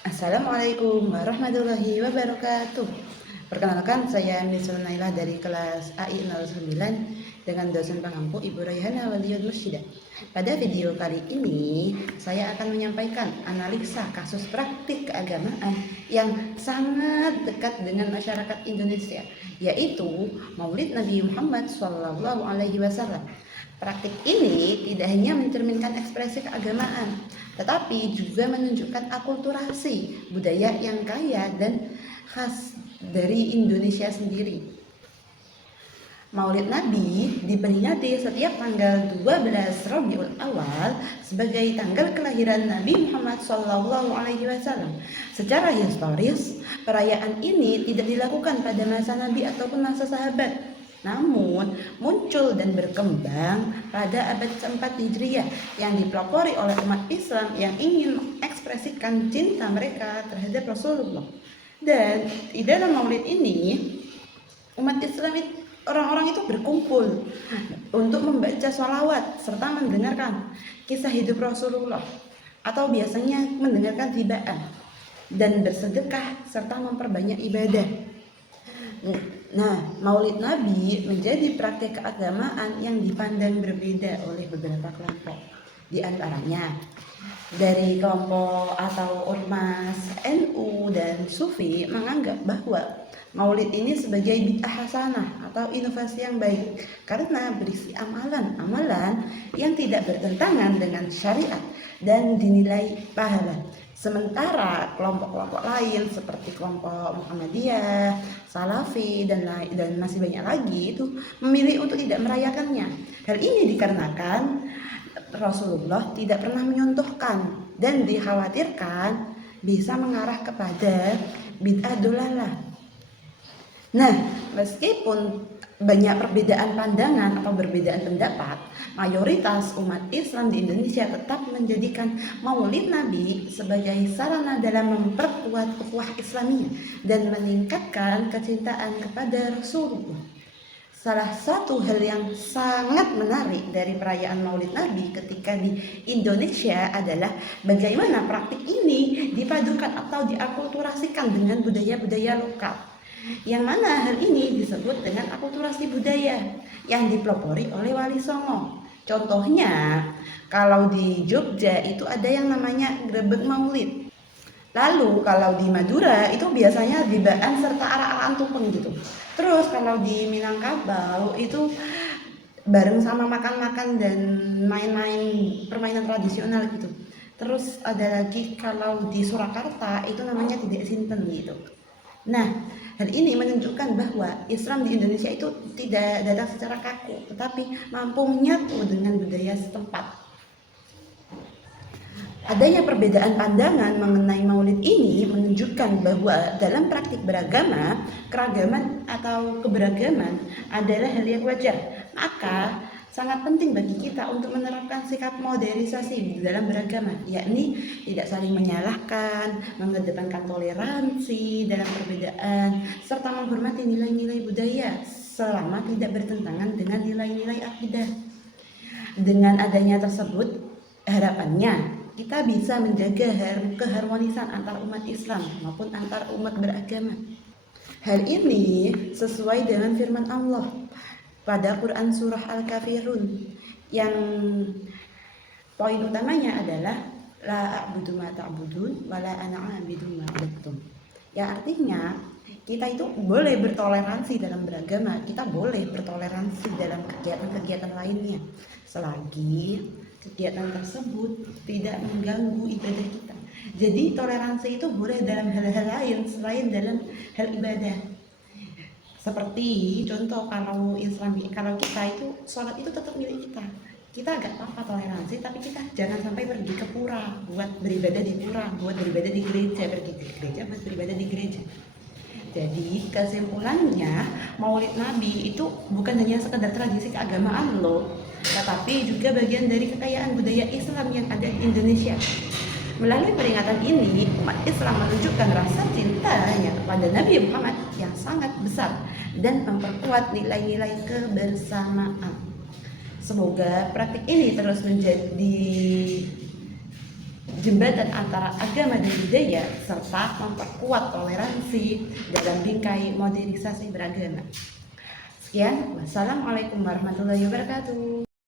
Assalamualaikum warahmatullahi wabarakatuh. Perkenalkan, saya Miss Nailah dari kelas AI 09 dengan dosen pengampu Ibu Raihana Waliyul Mursyidah. Pada video kali ini, saya akan menyampaikan analisa kasus praktik keagamaan yang sangat dekat dengan masyarakat Indonesia, yaitu Maulid Nabi Muhammad SAW. Praktik ini tidak hanya mencerminkan ekspresi keagamaan, tetapi juga menunjukkan akulturasi budaya yang kaya dan khas dari Indonesia sendiri. Maulid Nabi diperingati setiap tanggal 12 Rabiul Awal sebagai tanggal kelahiran Nabi Muhammad SAW. Secara historis, perayaan ini tidak dilakukan pada masa Nabi ataupun masa sahabat, namun muncul dan berkembang pada abad keempat Hijriah yang dipelopori oleh umat Islam yang ingin mengekspresikan cinta mereka terhadap Rasulullah. Dan di dalam maulid ini, umat Islam orang-orang itu berkumpul untuk membaca sholawat serta mendengarkan kisah hidup Rasulullah, atau biasanya mendengarkan tibaan, dan bersedekah serta memperbanyak ibadah. Nah, Maulid Nabi menjadi praktik keagamaan yang dipandang berbeda oleh beberapa kelompok. Di antaranya, dari kelompok atau ormas NU dan Sufi menganggap bahwa Maulid ini sebagai bid'ah hasanah atau inovasi yang baik karena berisi amalan-amalan yang tidak bertentangan dengan syariat dan dinilai pahala. Sementara kelompok-kelompok lain seperti kelompok Muhammadiyah, Salafi, dan masih banyak lagi itu memilih untuk tidak merayakannya. Hal ini dikarenakan Rasulullah tidak pernah menyontohkan dan dikhawatirkan bisa mengarah kepada bid'ah dolalah. Nah, meskipun banyak perbedaan pandangan atau perbedaan pendapat, mayoritas umat Islam di Indonesia tetap menjadikan Maulid Nabi sebagai sarana dalam memperkuat ukhuwah Islamiyah dan meningkatkan kecintaan kepada Rasulullah. Salah satu hal yang sangat menarik dari perayaan Maulid Nabi ketika di Indonesia adalah bagaimana praktik ini dipadukan atau diakulturasikan dengan budaya-budaya lokal. Yang mana hal ini disebut dengan akulturasi budaya yang dipelopori oleh Wali Songo. Contohnya, kalau di Jogja itu ada yang namanya grebek maulid. Lalu kalau di Madura itu biasanya dibaan serta arak-arakan tumpeng gitu. Terus kalau di Minangkabau itu bareng sama makan-makan dan main-main permainan tradisional gitu. Terus ada lagi kalau di Surakarta itu namanya tidak sinten gitu. Nah, hal ini menunjukkan bahwa Islam di Indonesia itu tidak datang secara kaku, tetapi mampu menyatu dengan budaya setempat. Adanya perbedaan pandangan mengenai maulid ini menunjukkan bahwa dalam praktik beragama, keragaman atau keberagaman adalah hal yang wajar. Maka sangat penting bagi kita untuk menerapkan sikap modernisasi di dalam beragama, yakni tidak saling menyalahkan, mengedepankan toleransi dalam perbedaan, serta menghormati nilai-nilai budaya selama tidak bertentangan dengan nilai-nilai akidah. Dengan adanya tersebut, harapannya kita bisa menjaga keharmonisan antar umat Islam maupun antar umat beragama. Hal ini sesuai dengan firman Allah pada Quran surah Al-Kafirun yang poin utamanya adalah la a'budu ma ta'budun wa la ana 'abidu ma 'abadtum. Ya, artinya kita itu boleh bertoleransi dalam beragama, kita boleh bertoleransi dalam kegiatan-kegiatan lainnya selagi kegiatan tersebut tidak mengganggu ibadah kita. Jadi toleransi itu boleh dalam hal-hal lain selain dalam hal ibadah. Seperti contoh kalau kita itu sholat itu tetap milik kita. Kita agak apa toleransi, tapi kita jangan sampai pergi ke pura buat beribadah di pura, buat beribadah di gereja, pergi ke gereja buat beribadah di gereja. Jadi kesimpulannya, Maulid Nabi itu bukan hanya sekedar tradisi keagamaan loh, tetapi juga bagian dari kekayaan budaya Islam yang ada di Indonesia. Melalui peringatan ini, umat Islam menunjukkan rasa cintanya kepada Nabi Muhammad yang sangat besar dan memperkuat nilai-nilai kebersamaan. Semoga praktik ini terus menjadi jembatan antara agama dan budaya, serta memperkuat toleransi dalam bingkai modernisasi beragama. Sekian, wassalamualaikum warahmatullahi wabarakatuh.